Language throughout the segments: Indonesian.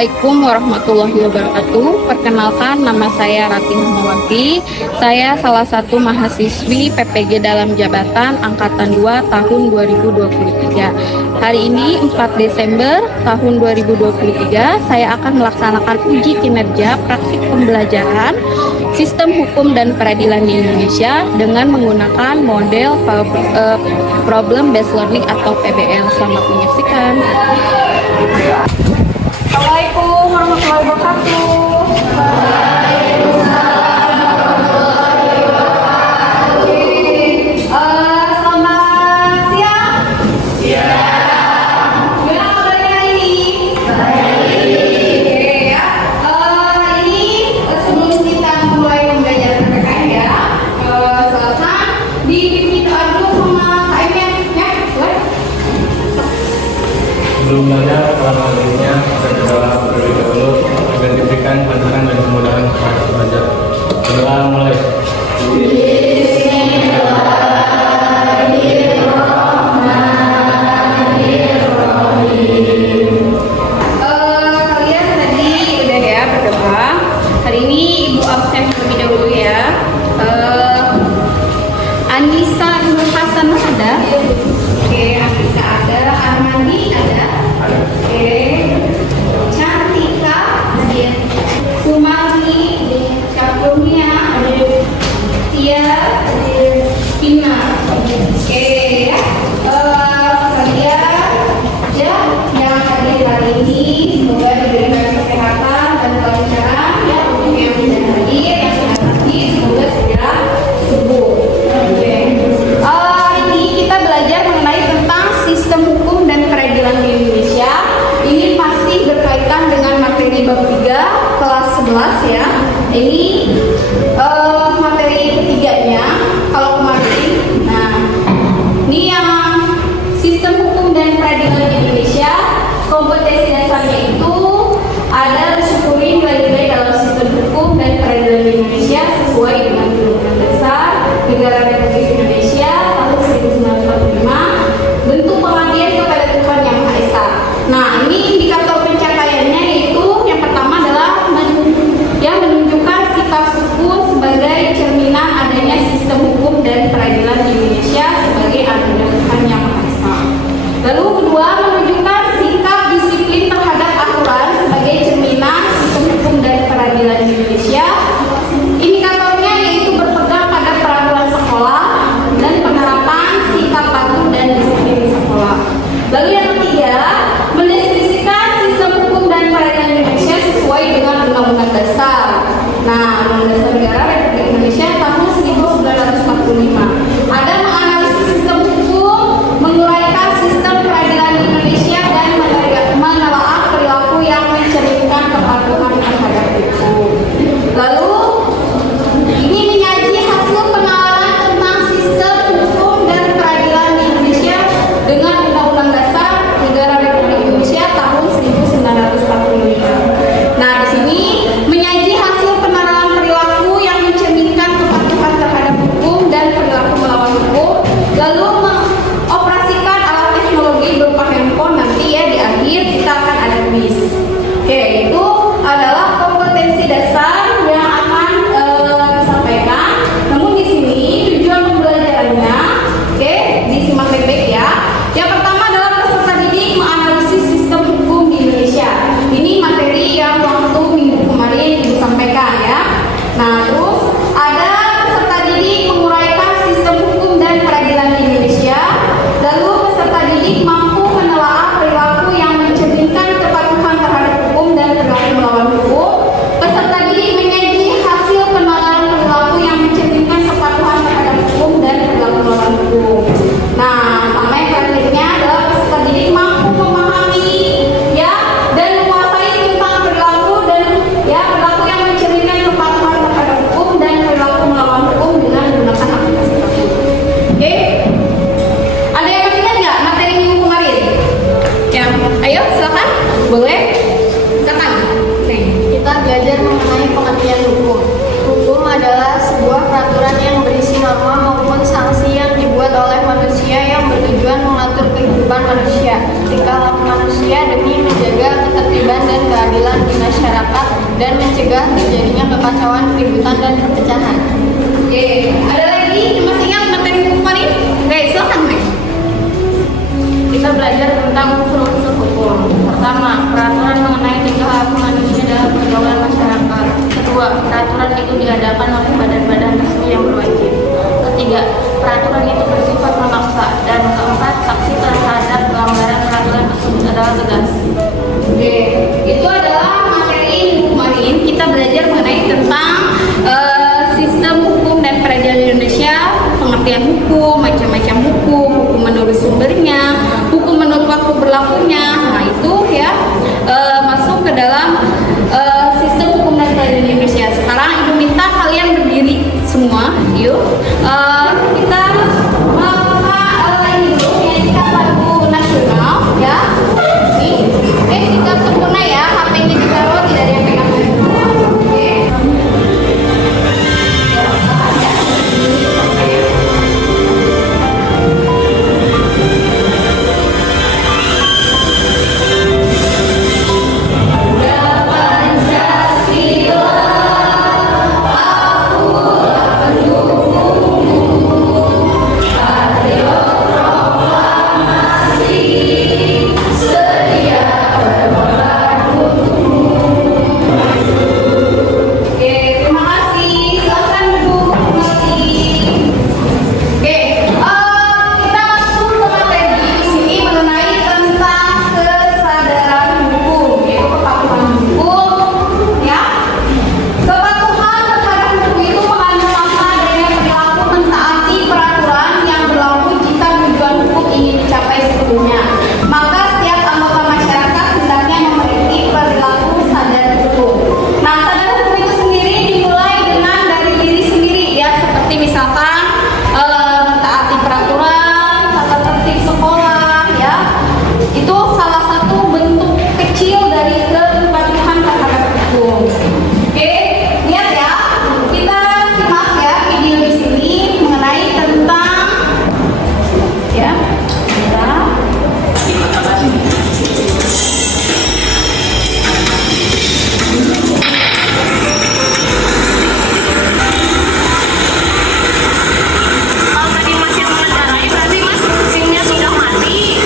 Assalamualaikum warahmatullahi wabarakatuh. Perkenalkan, nama saya Ratih Rahmawati. Saya salah satu mahasiswi PPG dalam jabatan Angkatan 2 tahun 2023. Hari ini 4 Desember tahun 2023, saya akan melaksanakan uji kinerja praktik pembelajaran Sistem Hukum dan Peradilan di Indonesia dengan menggunakan model Problem Based Learning atau PBL. Selamat menyaksikan. Assalamualaikum warahmatullahi wabarakatuh. Selamat siang. Gimana kabarnya hari ini? Oke ya. Ini sebelum kita mulai belajar PPKN ya, silakan diminta dulu sama KM ya. Sebelum belajar, selanjutnya berdoa terlebih dahulu agar diberikan kelancaran dan kemudahan kepada belajar. Berdoa mulai. Kalian tadi udah ya berdoa. Hari ini Ibu absen terlebih dahulu ya. Anissa Nur Hasan ada? Oke, Anissa ada. Armandi ada? Oke. Cantika ada. Sumali, Syafrunia ada. Tia ada. Pina. Oke ya. Kalian ya yang hadir hari ini semoga diberikan kesehatan dan kelancaran ya untuk yang tidak hadir, yang sudah hadir semoga segera sembuh. Oke. Hari ini kita belajar mengenai tentang sistem hukum dan peradilan di Indonesia. Ini masih berkaitan dengan materi bab 3 kelas 11 ya. Ini materi ketiganya kalau kemarin. Nah, ini yang sistem hukum dan peradilan di Indonesia, kompetensi dasarnya itu ada mensyukuri nilai-nilai dalam sistem hukum dan peradilan di Indonesia sesuai dengan Undang-Undang Dasar Negara Republik Indonesia tahun 1945, bentuk pengabdian kepada Tuhan Yang Maha Esa. Nah, ini indikator pencapaiannya yaitu yang pertama adalah yang menunjukkan sikap suku sebagai cerminan adanya sistem hukum dan peradilan di Indonesia sebagai anugerah Tuhan Yang Maha Esa. Lalu kedua, menunjukkan sikap disiplin terhadap aturan sebagai cerminan sistem hukum dan peradilan di Indonesia. Indikatornya yaitu berpegang pada peraturan sekolah dan penerapan sikap patuh dan disiplin di sekolah. Lalu yang ketiga, mendeskripsikan sistem hukum dan peradilan di Indonesia sesuai dengan Undang-Undang Dasar. Nah, Undang-Undang Dasar Negara Republik Indonesia tahun 1945. Ada menganalisis sistem hukum, menguraikan sistem peradilan di Indonesia dan menelaah perilaku yang mencerminkan kepatuhan terhadap hukum. Lalu ini menyaji hasil penalaran tentang sistem hukum dan peradilan di Indonesia dengan Undang-Undang Dasar Negara Republik Indonesia tahun 1945. Nah, di sini menyaji hasil penalaran perilaku yang mencerminkan kepatuhan terhadap hukum dan perilaku melawan hukum, lalu mengoperasikan alat teknologi berupa handphone. Nanti ya di akhir kita akan ada quiz. Oke, itu adalah kompetensi dasar yang akan disampaikan. Namun di sini tujuan pembelajarannya, oke, disimak baik-baik ya. Yang pertama adalah peserta didik menganalisis sistem hukum di Indonesia. Ini materi yang waktu minggu kemarin disampaikan ya. Nah, terus ada peserta didik menguraikan sistem hukum dan peradilan di Indonesia. Lalu peserta didik mampu menelaah perilaku yang mencerminkan kepatuhan terhadap hukum dan perilaku melawan hukum. Peserta didik menyaji hasil penalaran perilaku yang mencerminkan kepatuhan terhadap hukum dan perilaku melawan hukum. Nah, sama yang terakhirnya adalah peserta didik mampu memahami ya dan menguasai tentang perilaku dan ya perilaku yang mencerminkan kepatuhan terhadap hukum dan perilaku melawan hukum dengan menggunakan aplikasi tersebut. Oke? Ada yang masih ingat nggak materi minggu kemarin? Yang, ayo silakan, boleh. Silakan. Nih. Kita belajar mengenai pengertian hukum. Hukum adalah sebuah peraturan yang berisi norma maupun sanksi yang dibuat oleh manusia yang bertujuan mengatur kehidupan manusia, tingkah laku manusia demi menjaga ketertiban dan keadilan dan mencegah terjadinya kekacauan, keributan, dan perpecahan. Oke, ada lagi yang masih ingat materi hukum ini? Oke, silakan Mek. Kita belajar tentang unsur-unsur hukum. Pertama, peraturan mengenai tingkah laku manusia dalam pergaulan masyarakat. Kedua, peraturan itu diadakan oleh badan-badan resmi yang berwajib. Ketiga, peraturan itu bersifat memaksa. Dan keempat, saksi terhadap pelanggaran peraturan tersebut adalah tegas. Oke, itu adalah materi hukum marin. Kita belajar mengenai tentang sistem hukum dan peradilan Indonesia, pengertian hukum, macam-macam hukum, hukum menurut sumbernya, hukum menurut waktu berlakunya. Nah itu ya masuk ke dalam sistem hukum dan peradilan Indonesia. Sekarang Ibu minta kalian berdiri semua, yuk. Kita ini dulu nyanyikan lagu nasional ya. Nih, kita sempurna ya, HP-nya ditaruh, tidak ada yang pegang. Oke. Oke, terima kasih. Silakan duduk masing-masing. Oke, kita masuk ke materi di sini mengenai tentang kesadaran hukum, yaitu kepatuhan hukum, ya. Kepatuhan terhadap hukum itu mengandung makna adanya perilaku mentaati peraturan yang berlaku jika tujuan hukum ingin dicapai sebelumnya. Maka setiap anggota masyarakat hendaknya memiliki perilaku sadar hukum. Nah, sadar hukum itu sendiri dimulai dengan dari diri sendiri ya, seperti misalkan mentaati peraturan, tata tertib sekolah ya. Itu salah satu bentuk kecil dari kepatuhan terhadap hukum. Oke, lihat ya. Kita simak ya video di sini mengenai tentang ya. Kalau tadi masih mengendarai berarti mas SIM-nya sudah mati.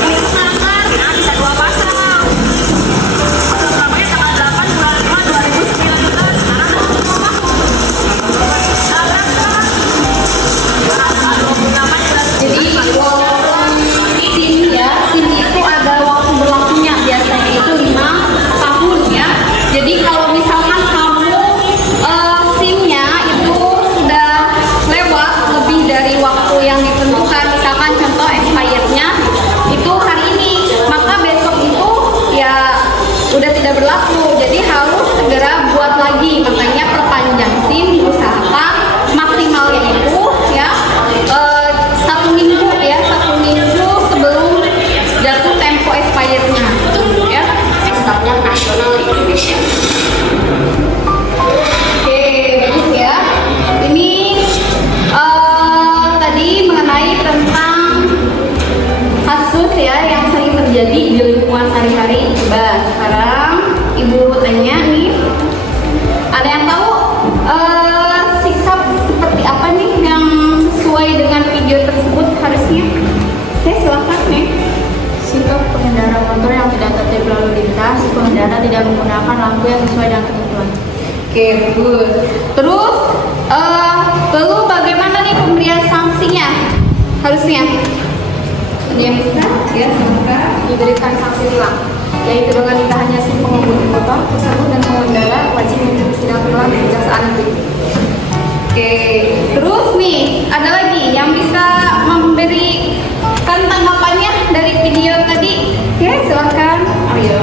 Ini melanggar, nah bisa 2 pasal. Pasal Surabaya tanggal 8 bulan 5 2019. Sekarang udah 10 tahun. Jadi SIM ya, SIM itu ada waktu berlakunya, biasanya itu 5 tahun ya. Jadi kalau misalkan kamu SIM-nya itu sudah lewat lebih dari waktu yang ditentukan, misalkan contoh expirednya itu hari ini, maka besok itu ya udah tidak berlaku. Jadi harus segera buat lagi, makanya perpanjang SIM diusahakan maksimalnya itu ya 1 minggu ya, 1 minggu sebelum jatuh tempo expirednya ya. Standar nasional Indonesia. Oke, bagus ya. Ini tadi mengenai tentang kasus ya yang sering terjadi di lingkungan sehari-hari. Coba sekarang Ibu tanya nih, ada yang tahu sikap seperti apa nih yang sesuai dengan video tersebut harusnya? Oke, silakan nih. Sikap pengendara motor yang tidak tertib lalu lintas, pengendara tidak menggunakan lampu yang sesuai dengan ketentuan. Oke, bagus. Terus lalu bagaimana nih pemberian sanksinya? Harusnya ada yang bisa ya, silakan. Diberikan sanksi tilang, yaitu dengan ditahannya SIM pengemudi motor tersebut dan pengendara wajib mengikuti sidang tilang dari Kejaksaan Negeri. Oke, terus nih ada lagi yang bisa memberikan tanggapannya dari video tadi. Oke, silakan. Ayo.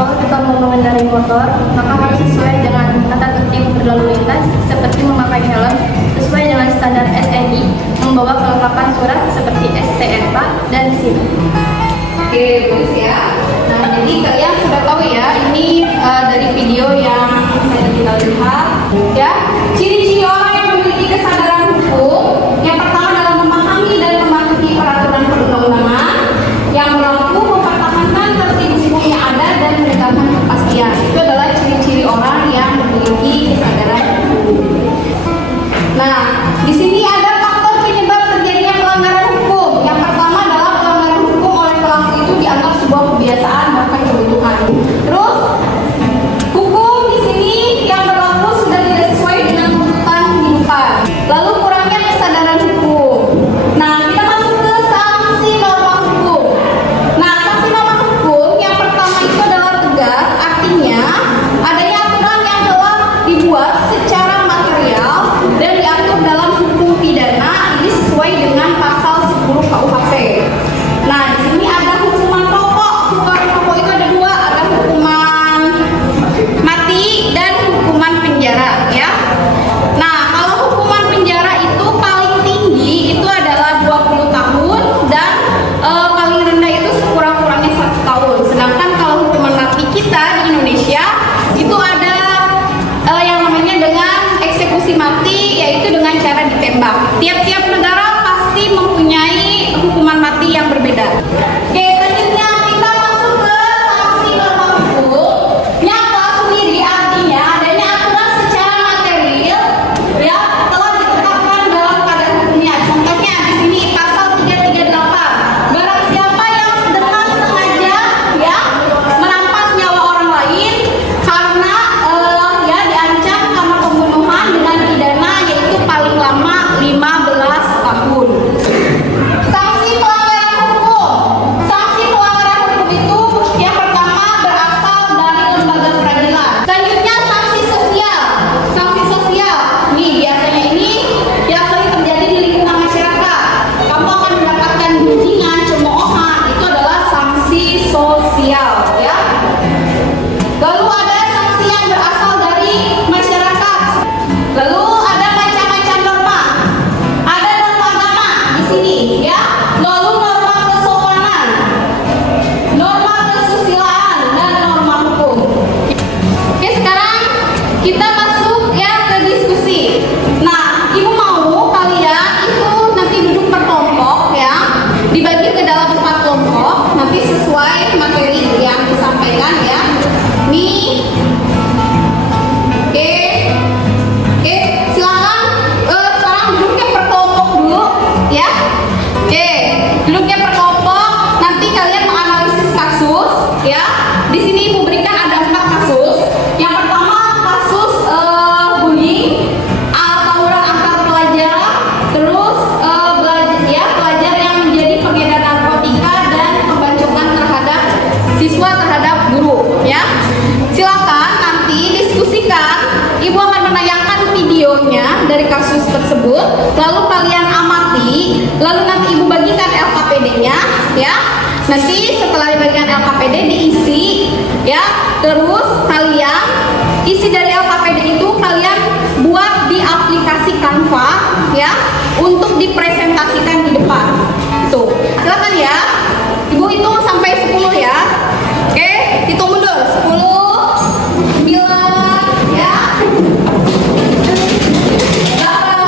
Kalau kita mau mengendarai motor, maka harus sesuai dengan tata tertib berlalu lintas, seperti memakai helm sesuai dengan standar SNI, membawa kelengkapan surat seperti STNK dan SIM. Oke, bagus ya. Nah, jadi kalian sudah tahu ya, ini dari video yang saya kita lihat ya. Ciri-ciri orang yang memiliki kesadaran hukum, yang pertama adalah memahami dan mematuhi peraturan perundang-undangan yang berlaku, mempertahankan tertib hukum yang ada dan menegakkan kepastian. Itu adalah ciri-ciri lalu kalian amati, lalu nanti ibu bagikan LKPD-nya ya. Nanti setelah dibagikan LKPD diisi ya, terus kalian isi dari LKPD itu kalian buat di aplikasi Canva ya, untuk dipresentasikan di depan. Tuh, silakan ya. Ibu hitung sampai 10 ya. Oke, hitung mundur. 10, 9 ya. 5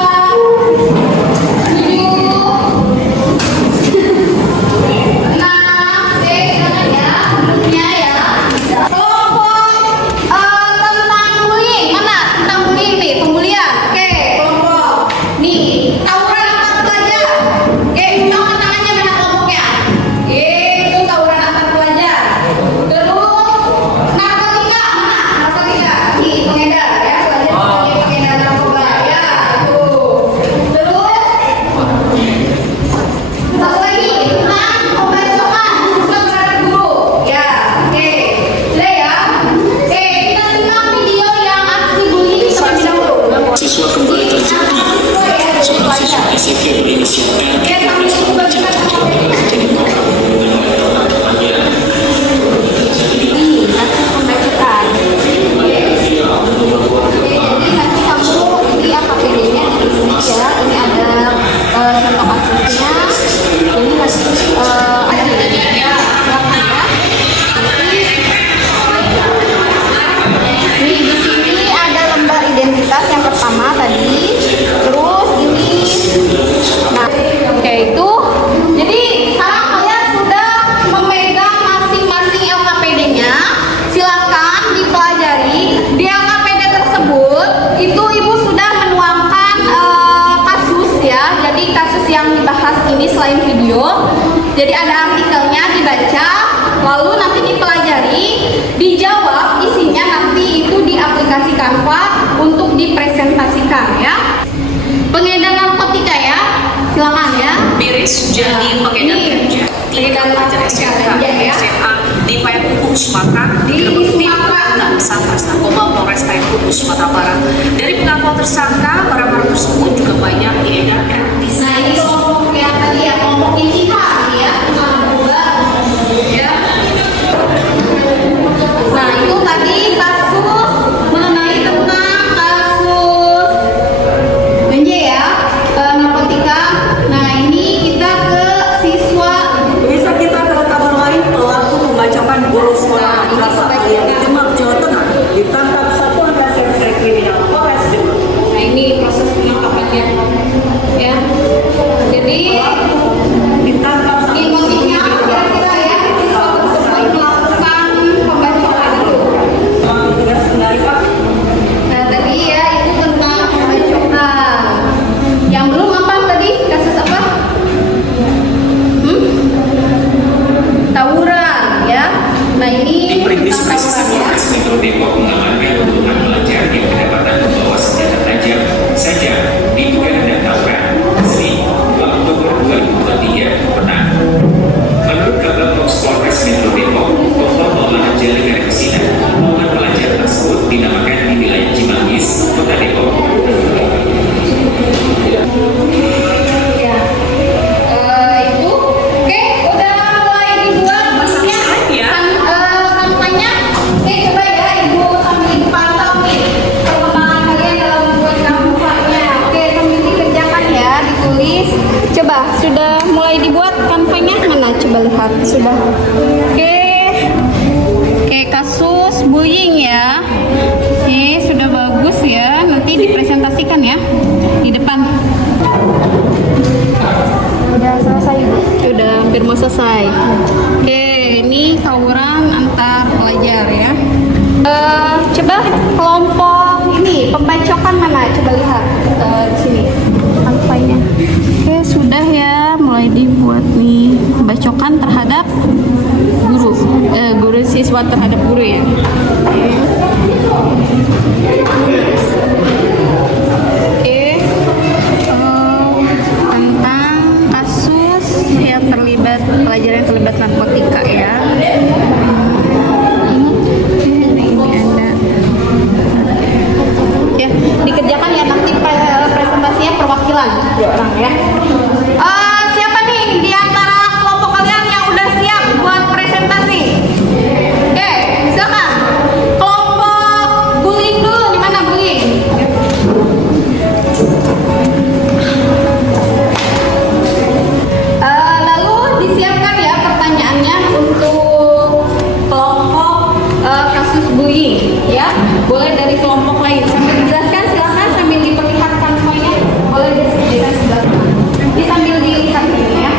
ya. Boleh dari kelompok lain. Sambil dijelaskan silakan sambil diperlihatkan semuanya. Boleh disediakan sebelah kanan. Nanti sambil dilihat ini ya.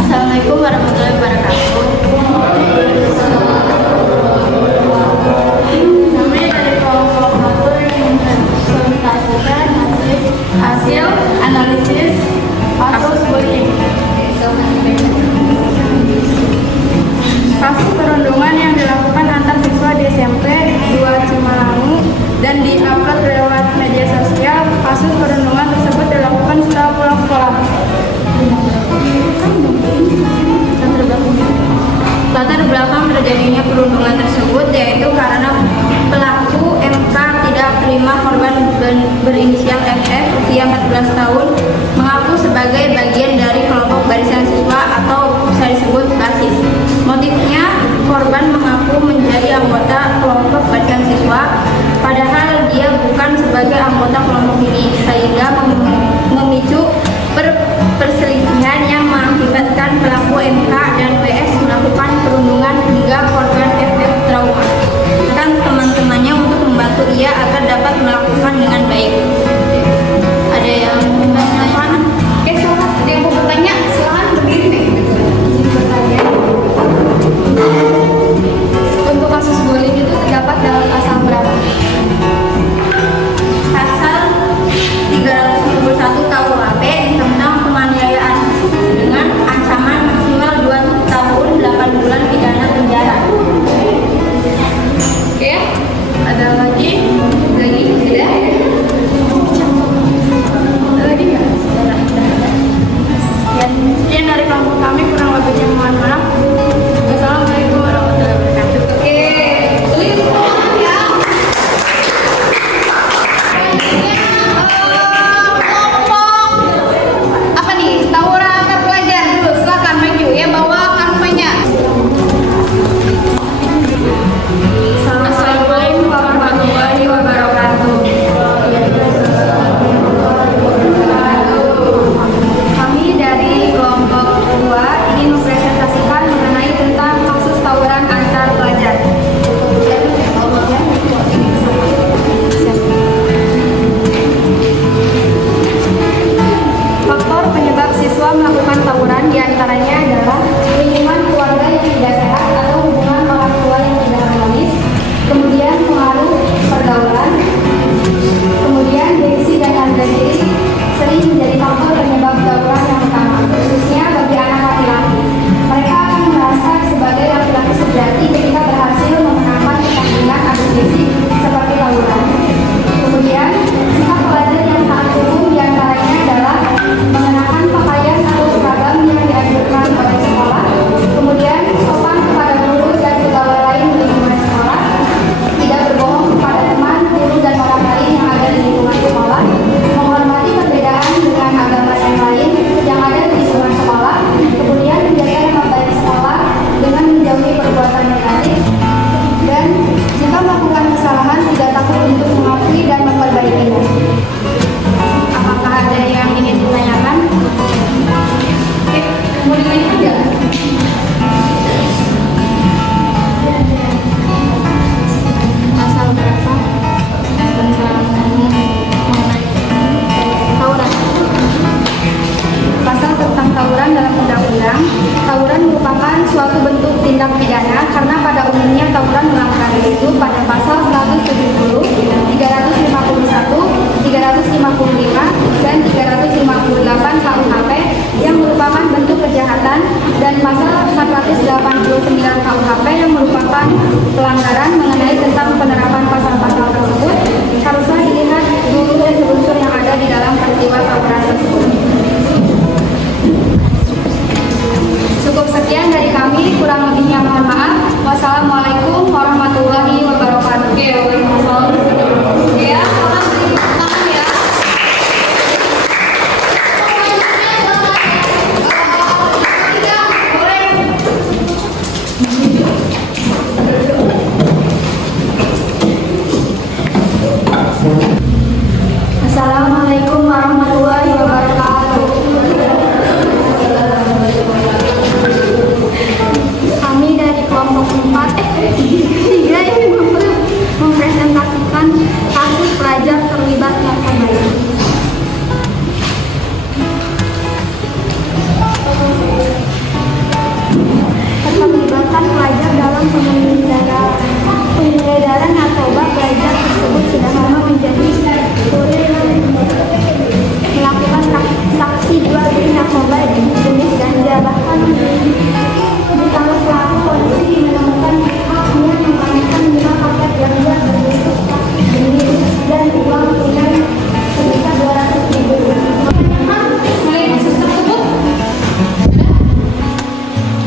Assalamualaikum warahmatullahi wabarakatuh. Namanya dari kelompok motor yang mempresentasikan hasil analisis kasus bullying. Kasus perundungan yang dilakukan antar siswa di SMP 2 Cimalangu dan diupload lewat media sosial. Kasus perundungan tersebut dilakukan setelah pulang sekolah. Latar belakang terjadinya perundungan tersebut yaitu karena pelaku MK tidak terima korban berinisial FF usia 14 tahun mengaku sebagai bagian dari kelompok barisan siswa atau bisa disebut BASIS. Motifnya, korban mengaku menjadi anggota kelompok barisan siswa padahal dia bukan sebagai anggota kelompok ini, sehingga memicu perselisihan yang mengakibatkan pelaku MK dan PS melakukan perundungan hingga korban FF trauma. Bahkan teman-temannya untuk membantu ia agar dapat melakukan dengan baik. Ada yang bertanya? Oke, silakan. Ada yang mau bertanya? Silakan berdiri nih. Untuk kasus bullying itu terdapat dalam pasal berapa? Pasal 371 KUHP tentang penganiayaan dengan ancaman maksimal 2 tahun 8 bulan pidana penjara. Oke. Ada lagi? Tidak? Ada lagi nggak? Sekian dari kelompok kami, kurang lebihnya mohon maaf. Wassalamualaikum warahmatullahi wabarakatuh. Oke. Tulis semuanya ya. Apa nih? Tawuran antar pelajar dulu. Silakan maju ya, bawa karpetnya. Assalamualaikum warahmatullahi wabarakatuh. Kami dari kelompok 2 ingin mempresentasikan mengenai tentang kasus tawuran antar pelajar. Faktor penyebab siswa melakukan tawuran diantaranya adalah lingkungan keluarga yang tidak sehat atau hubungan orang tua yang tidak harmonis, kemudian pengaruh pergaulan, kemudian gengsi dan harga diri sering menjadi faktor penyebab tawuran yang utama, khususnya bagi anak laki-laki. Mereka akan merasa sebagai laki-laki sejati ketika berhasil memenangkan pertandingan adu fisik seperti tawuran. Kemudian, sifat pelajar yang taat hukum diantaranya adalah mengenakan pakaian atau seragam yang dianjurkan oleh sekolah, kemudian sopan kepada guru dan pegawai lain di lingkungan sekolah, tidak berbohong kepada teman, guru dan orang lain yang ada di lingkungan sekolah, menghormati perbedaan dengan agama yang lain yang ada di lingkungan sekolah, kemudian menjaga nama baik sekolah dengan menjauhi perbuatan negatif, dan jika melakukan kesalahan tidak takut untuk mengakui dan memperbaikinya. Apakah ada yang ingin ditanyakan? Mau ditanya aja? Pasal berapa tentang mengenai tawuran? Pasal tentang tawuran dalam undang-undang. Tawuran merupakan suatu bentuk tindak pidana karena pada umumnya tawuran melakukan itu pada pasal 170, 351, 355, dan 358 KUHP yang merupakan bentuk kejahatan, dan pasal 489 KUHP yang merupakan pelanggaran mengenai tentang penerapan pasal-pasal tersebut. Haruslah dilihat dulu unsur-unsur yang ada di dalam peristiwa tawuran tersebut. Cukup sekian dari kami, kurang lebihnya mohon maaf. Wassalamualaikum warahmatullahi wabarakatuh. Oke, waalaikumsalam. Ya, makasih. Tangan ya. Assalamualaikum warahmatullahi wabarakatuh. Kami dari kelompok Tiga ini mempresentasikan kasus pelajar terlibat narkoba. Keterlibatan pelajar dalam pengedaran narkoba. Pelajar tersebut sudah lama menjadi kurir melakukan transaksi jual beli narkoba jenis ganja. Bahkan di tangan pelaku, polisi menemukan dia mengamankan 5 paket ganja berbentuk plastik jenis dan uang tunai sebesar 200.000 rupiah. Mengenai kasus tersebut?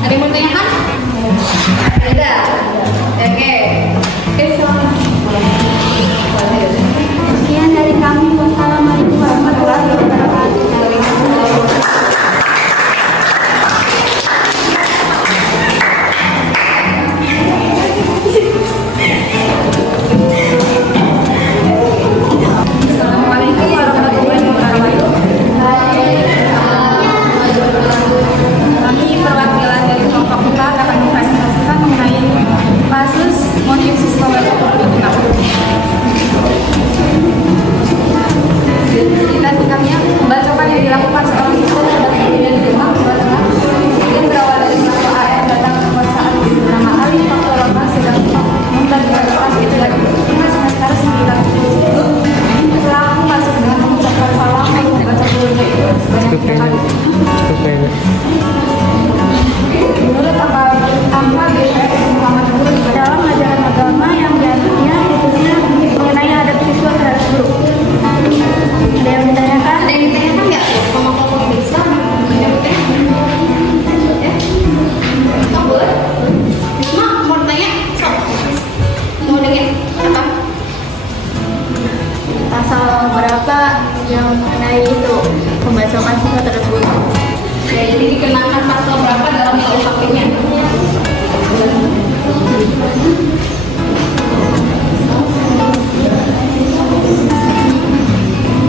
Ada yang mau ditanyakan? Ada. Oke. Oke, silakan. Sekian dari kami. Wassalamualaikum warahmatullahi wabarakatuh. Assalamualaikum warahmatullahi wabarakatuh. Kami perwakilan dari kelompok kita akan mempresentasikan mengenai kasus motif siswa baca buku kenal. Kita singkatnya, pembacokan yang dilakukan seorang siswa terhadap kejadian di Demak, Jawa Tengah yang berawal dari pelaku AR datang ke kekuasaan bernama Ali Fakhroka sedang membelajar kelas itu dari semester 9. Pelaku masuk dengan mengucapkan salam lalu membaca bukunya itu sebanyak 3 kali. Menurut Angka BPS Muhammad Guru dalam ajaran agama yang dianutnya khususnya mengenai adab siswa terhadap guru. Ada yang ditanyakan? Ada yang ditanyakan nggak sama kelompok Islam? Boleh? Cuma mau tanya, mau dengar apa? Pasal berapa yang mengenai itu pembacokan siswa terhadap guru? Ya, jadi dikenakan pasal berapa dalam KUHP-nya?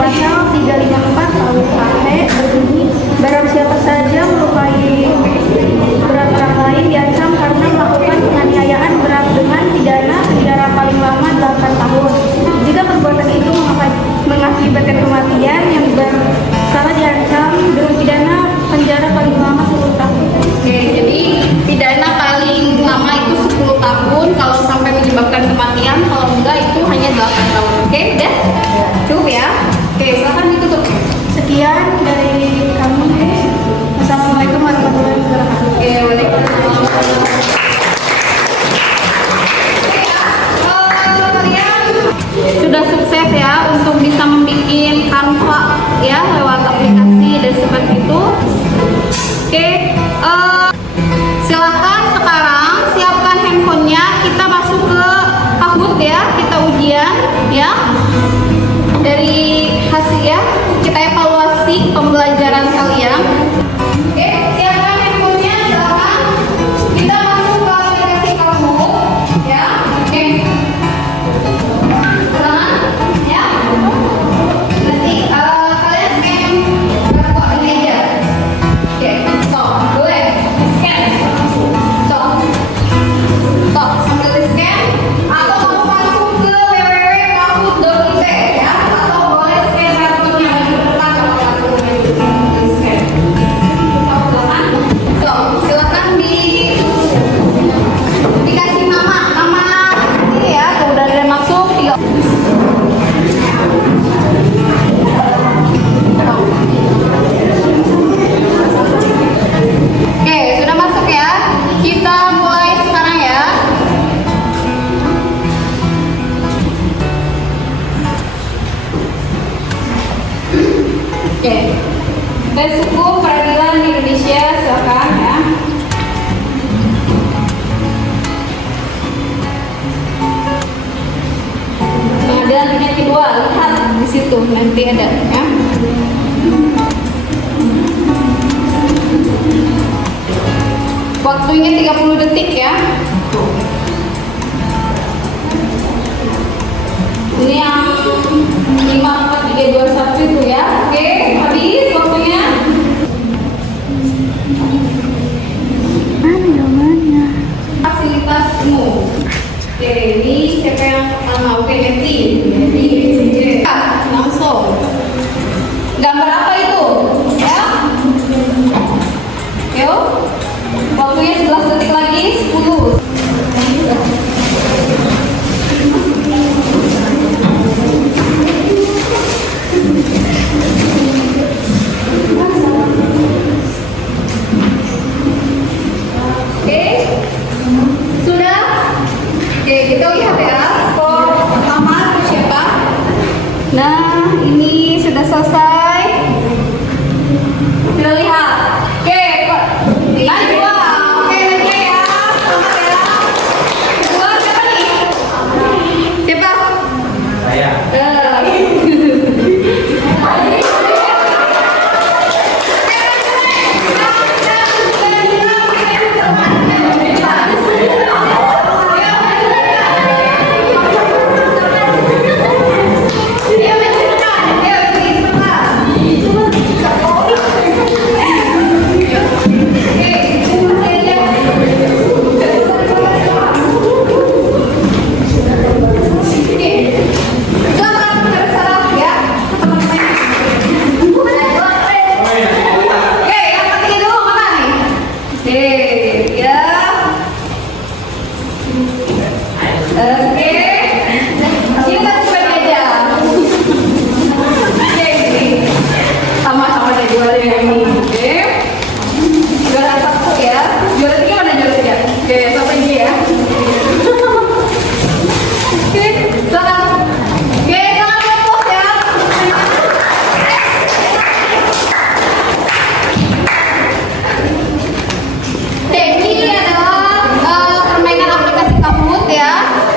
Pasal 354 KUHP berbunyi, barang siapa saja melukai berat orang lain diancam karena melakukan penganiayaan berat dengan pidana penjara paling lama 8 tahun. Jika perbuatan itu mengakibatkan kematian, yang bersalah diancam dengan pidana penjara paling lama 10 tahun. Oke, jadi pidana paling lama itu 10 tahun kalau sampai menyebabkan kematian, kalau enggak itu hanya 8 tahun. Oke, udah? Cukup ya? Oke, silakan ditutup. Sekian dari kami. Assalamualaikum warahmatullahi wabarakatuh. Oke, waalaikumsalam. Kalian sudah sukses ya untuk bisa membuat Canva ya lewat aplikasi dan seperti itu. Oke, silakan sekarang siapkan handphonenya, kita masuk ke Kahoot ya, kita ujian ya. Dari hasil ya, kita evaluasi pembelajaran kalian. Oke, siapkan handphonenya, silakan. Kita masuk ke aplikasi Kahoot ya. Oke. Silakan ya. Nanti kalian scan barcode ini aja. Oke, stop. Boleh scan. Stop. Stop sambil di scan. Atau kamu masuk ke www.kahoot.it ya. Atau boleh scan barcode-nya di depan kalau langsung di scan. Silakan. Stop. Silakan dikasih nama ini ya. Tuh udah ada masuk 3. Oke, sudah masuk ya. Kita mulai sekarang ya. Oke. Tes hukum peradilan di Indonesia, silakan ya. Pengadilan tingkat kedua, lihat di situ nanti ada ya. Waktunya 30 detik ya. Ini yang 5, 4, 3, 2, 1 itu ya. Oke, habis waktunya. Fasilitas Oke, ini siapa yang pertama? Oke, Meti. Oke, langsung. Gambar apa itu? Ya? Yuk. Waktunya 11 detik lagi. 10. Oke. Sudah? Oke, kita lihat ya. Skor pertama siapa? Nah, ini sudah selesai. Kita lihat. Oke, kedua. Oke, oke ya. Selamat ya. Kedua siapa nih? Siapa? Saya.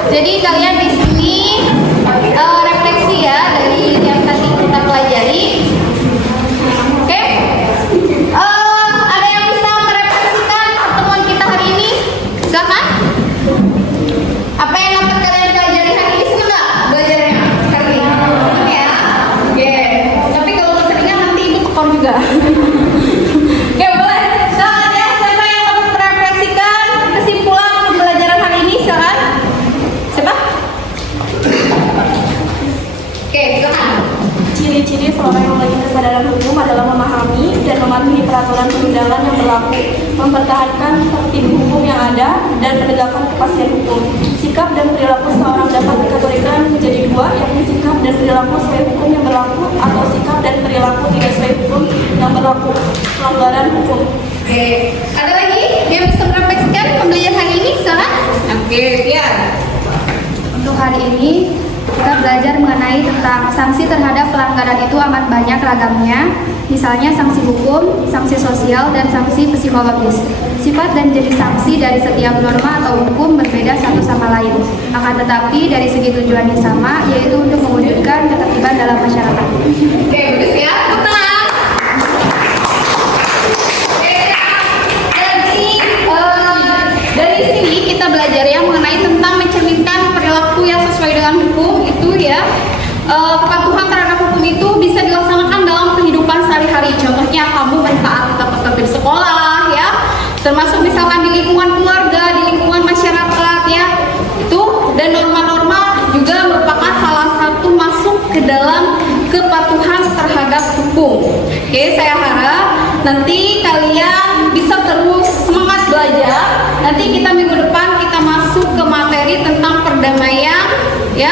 Jadi kalian di sini refleksi ya dari yang tadi kita pelajari. Oke? Ada yang bisa merefleksikan pertemuan kita hari ini? Silakan. Apa yang dapat kalian pelajari hari ini? Suka nggak belajarnya hari ini? Ya. Oke. Tapi kalau keseringan nanti ibu tekor juga. Oke, boleh. Silakan ya. Siapa yang dapat merefleksikan kesimpulan pembelajaran hari ini? Silakan. Siapa? Oke, silakan. Ciri-ciri seorang yang memiliki kesadaran hukum adalah memahami dan mematuhi peraturan perundangan yang berlaku, mempertahankan tertib hukum yang ada, dan menegakkan kepastian hukum. Sikap dan perilaku seorang dapat dikategorikan menjadi dua, yakni sikap dan perilaku sesuai hukum yang berlaku atau sikap dan perilaku tidak sesuai hukum yang berlaku, pelanggaran hukum. Oke, ada lagi yang bisa merefleksikan pembelajaran hari ini? Silakan. Oke, biar. Untuk hari ini kita belajar mengenai tentang sanksi terhadap pelanggaran itu amat banyak ragamnya. Misalnya sanksi hukum, sanksi sosial, dan sanksi psikologis. Sifat dan jenis sanksi dari setiap norma atau hukum berbeda satu sama lain. Akan tetapi dari segi tujuan yang sama, yaitu untuk mewujudkan ketertiban dalam masyarakat. Oke, bagus ya. Tenang. Oke, jadi dari sini kita belajar ya mengenai tentang mencerminkan perilaku yang sesuai dengan hukum itu ya. Kepatuhan terhadap hukum itu bisa dilaksanakan dalam kehidupan sehari-hari. Contohnya kamu mentaati tata tertib sekolah ya, termasuk misalkan di lingkungan keluarga, di lingkungan masyarakat ya. Itu dan norma-norma juga merupakan salah satu masuk ke dalam kepatuhan terhadap hukum. Oke, saya harap nanti kalian bisa terus semangat belajar. Nanti kita minggu depan kita masuk ke materi tentang perdamaian ya.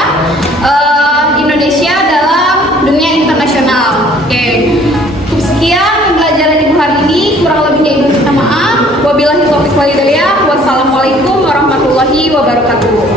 Indonesia dalam dunia internasional. Oke. Cukup sekian pembelajaran ibu hari ini. Kurang lebihnya ibu minta maaf. Wabillahi taufiq wal hidayah. Wassalamualaikum warahmatullahi wabarakatuh.